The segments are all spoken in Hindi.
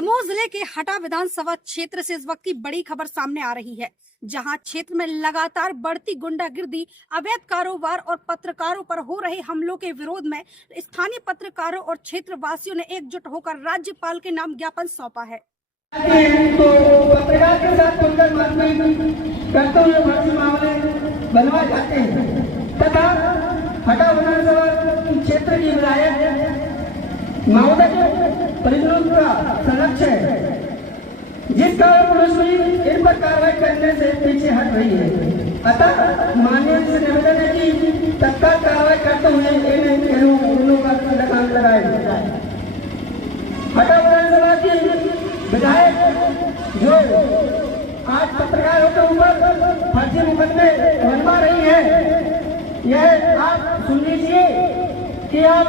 दमोह जिले के हटा विधानसभा क्षेत्र से इस वक्त की बड़ी खबर सामने आ रही है, जहां क्षेत्र में लगातार बढ़ती गुंडागिर्दी, अवैध कारोबार और पत्रकारों पर हो रहे हमलों के विरोध में स्थानीय पत्रकारों और क्षेत्रवासियों ने एकजुट होकर राज्यपाल के नाम ज्ञापन सौंपा है। तो पत्रकार के साथ खुलकर मारपीट करते हुए फर्जी मामले बनवाए जाते हैं तथा हटा विधानसभा क्षेत्र की विधायक महोदय के परिजनों का संरक्षण है, जिस कारण पुलिस भी इन पर कार्रवाई करने से पीछे हट रही है। अतः माननीय से निवेदन है कि तत्काल कार्रवाई करते हुए इन लोगों का लगाम लगाया जाए। हटा विधानसभा की विधायक जो आज पत्रकारों के ऊपर फर्जी मुकदमे बनवा रही है, यह आप सुन लीजिए कि आप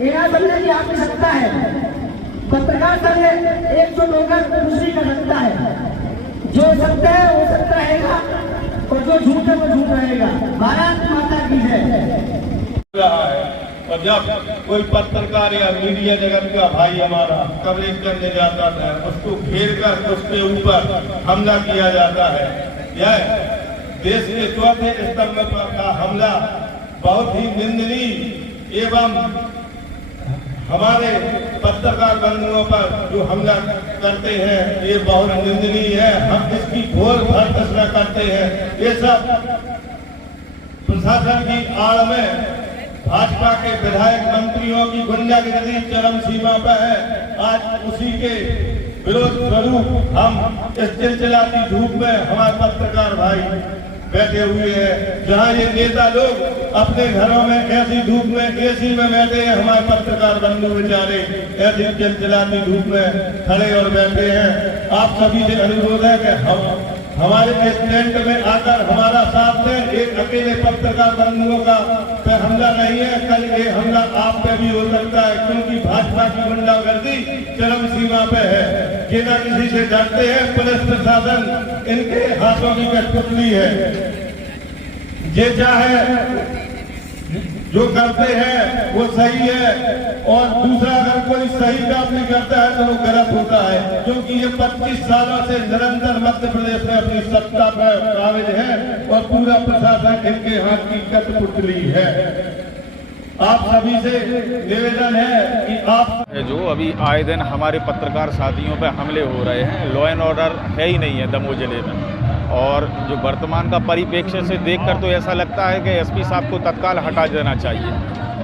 एना बनने की आपकी सत्ता है। पत्रकार संघ एकजुट होकर दूसरी कर सकता है। जो सत्य है वो सत्य रहेगा और जो झूठ है वो झूठ रहेगा। भारत माता की जय। और जब कोई पत्रकार या मीडिया जगत का भाई हमारा कवरेज करने जाता था, उसको घेर कर उसके ऊपर हमला किया जाता है। यह देश के चौथे स्तंभ का हमला बहुत ही निंदनीय एवं हमारे पत्रकार बंधुओं पर जो हमला करते हैं ये बहुत निंदनीय है। हम इसकी घोर भर्त्सना करते हैं। ये सब प्रशासन की आड़ में भाजपा के विधायक मंत्रियों की गुंडागिरी चरम सीमा पर है। आज उसी के विरोध स्वरूप हम इस चिलचिलाती धूप में हमारे पत्रकार भाई बैठे हुए हैं। जहां ये नेता लोग अपने घरों में ऐसी धूप में एसी में बैठे हैं, हमारे पत्रकार बंधु बेचारे ऐसी चिलचिलाती धूप में खड़े और बैठे हैं। आप सभी से अनुरोध है कि हमारे इस टेंट में आकर हमारा साथ दें। एक अकेले पत्रकार बंधुओं का पे हमला नहीं है, कल ये हमला आप पे भी हो सकता है, क्योंकि भाजपा की गुंडागर्दी चरम सीमा पे है। बिना किसी से डरते हैं। पुलिस प्रशासन इनके हाथों की कठपुतली है। ये चाहे जो करते हैं वो सही है, और दूसरा अगर कोई सही काम नहीं करता है तो वो गलत होता है, क्योंकि ये 25 सालों से निरंतर मध्य प्रदेश में अपनी सत्ता पर काबिज है और पूरा प्रशासन इनके हाथ की कठपुतली है। आप सभी से निवेदन है कि आप जो अभी आए दिन हमारे पत्रकार साथियों पर हमले हो रहे हैं, लॉ एंड ऑर्डर है ही नहीं है दमोह जिले में। और जो वर्तमान का परिप्रेक्ष्य से देखकर तो ऐसा लगता है कि एसपी साहब को तत्काल हटा देना चाहिए,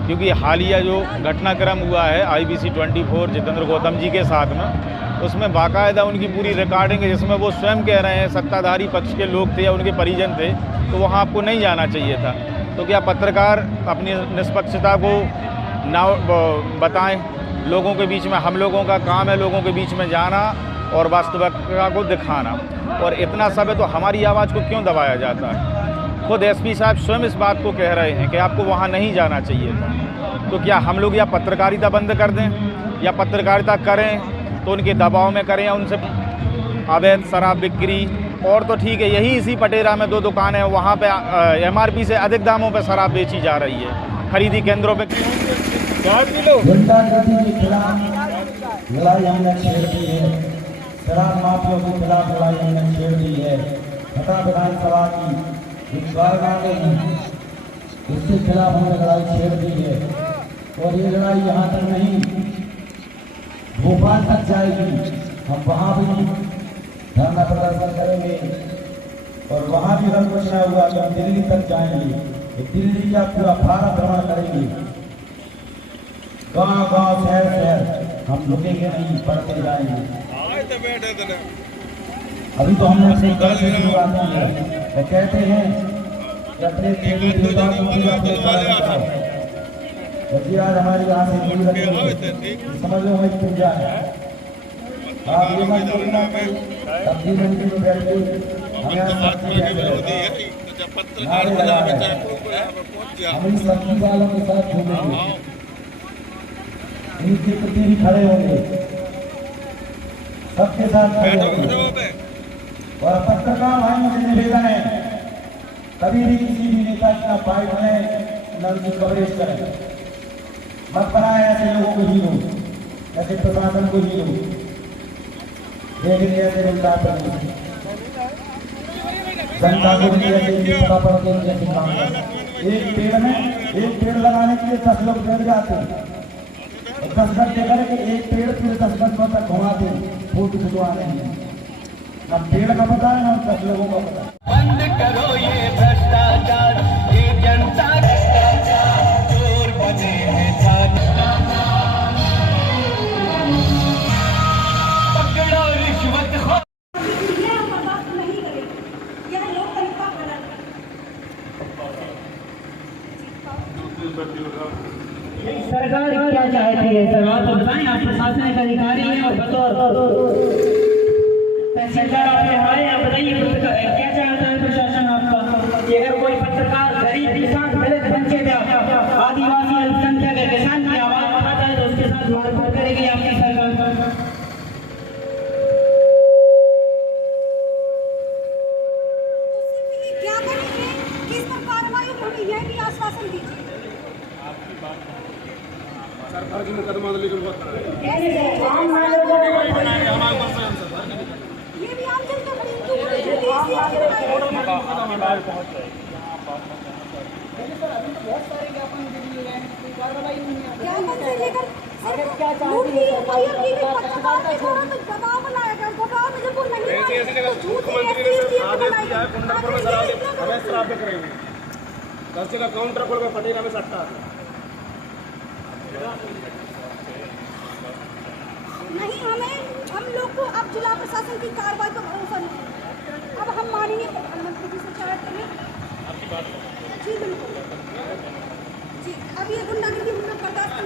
क्योंकि हालिया जो घटनाक्रम हुआ है IBC 24 जितेंद्र गौतम जी के साथ में, उसमें बाकायदा उनकी पूरी रिकॉर्डिंग है, जिसमें वो स्वयं कह रहे हैं सत्ताधारी पक्ष के लोग थे या उनके परिजन थे, तो वहाँ आपको नहीं जाना चाहिए था। तो क्या पत्रकार अपनी निष्पक्षता को ना बताएं लोगों के बीच में? हम लोगों का काम है लोगों के बीच में जाना और वास्तविकता को दिखाना, और इतना सब है तो हमारी आवाज़ को क्यों दबाया जाता है? खुद एसपी साहब स्वयं इस बात को कह रहे हैं कि आपको वहाँ नहीं जाना चाहिए था। तो क्या हम लोग या पत्रकारिता बंद कर दें या पत्रकारिता करें तो उनके दबाव में करें, या उनसे अवैध शराब बिक्री, और तो ठीक है यही इसी पटेरा में 2 दुकानें हैं, वहाँ पे MRP से अधिक दामों पे शराब बेची जा रही है खरीदी केंद्रों पे। शराब माफियों के खिलाफ लड़ाई हमने छेड़ दी है। हटा विधानसभा की इसके खिलाफ हमने लड़ाई छेड़ दी है, और ये लड़ाई यहाँ तक नहीं भोपाल तक जाएगी। हम वहाँ भी धरना प्रदर्शन करेंगे, और वहाँ भी अगर कुछ न हुआ तो हम दिल्ली तक जाएंगे। दिल्ली का पूरा भारत भ्रमण करेंगे, गाँव गाँव शहर शहर हम रुकेंगे नहीं, पढ़ते जाएंगे। अभी तो हमने अपनी घर से शुरुआत की है और कहते हैं कि अपने देवी देवताओं को पूरा अपने पालन करो। और आज हमारी यहाँ से दूर रखेंगे, समझ लो हमारी पूजा है। आप ये मत बोलना सब्जी मंडी में बैठ के हमें सब्जी नारे लगा है, हम इन सब्जी वालों के साथ घूमेंगे, इनके प्रति भी खड़े होंगे, सबके साथ खड़े होंगे। और पत्रकार भाइयों से निवेदन है, कभी भी किसी भी नेता की ना फाइट में न उनकी कवरेज करें। मत बनाए ऐसे लोगों को हीरो, ऐसे प्रशासन को हीरो। लेकिन ऐसे जनता पर नहीं, जनता को भी ऐसे जनता पर जैसे काम है। एक पेड़ लगाने के लिए 10 लोग बैठ जाते हैं, 10 घंटे करके एक पेड़ फिर 10 घंटों तक घुमाते हैं, फोटो खिंचवाते हैं। ना पेड़ का पता है ना 10 लोगों का पता है। बंद करो ये भ्रष्टाचार, ये जनता भ्रष्टाचार चोर बने हैं पकड़ो रिश्वत ये हम बर्दाश्त नहीं करेंगे, यह लोकतंत्र का हनन है। सरकार क्या चाहती है सर, आप बताएं। आप प्रशासनिक अधिकारी हैं और बतौर तहसीलदार आप यहाँ आए, आप बताइए क्या चाहता है प्रशासन आपका कि अगर कोई पत्रकार गरीब किसान दलित वंचित आदिवासी अल्पसंख्यक किसान की आवाज उठाता है तो उसके साथ मारपीट करेगी आपकी सरकार? क्या करेंगे, किस पर कार्रवाई होगी, यह भी आश्वासन दीजिए। सरकार की मुकदमा लेकिन बहुत आम नागरिकों ये भी आम जनता को ज्ञापन से लेकर पत्रकार के द्वारा तो दबाव बनाएगा, दबाव जब वो नहीं मानेगा तो झूठ करेंगे 10 जगह काउंटर खोल के पटेरा में सट्टा नहीं। हम लोग को अब जिला प्रशासन की कार्रवाई का भरोसा नहीं है। अब हम मानेंगे प्रधानमंत्री जी से चाहते हैं जी बिल्कुल जी। अब ये गुंडागर्दी हम लोग बर्दाश्त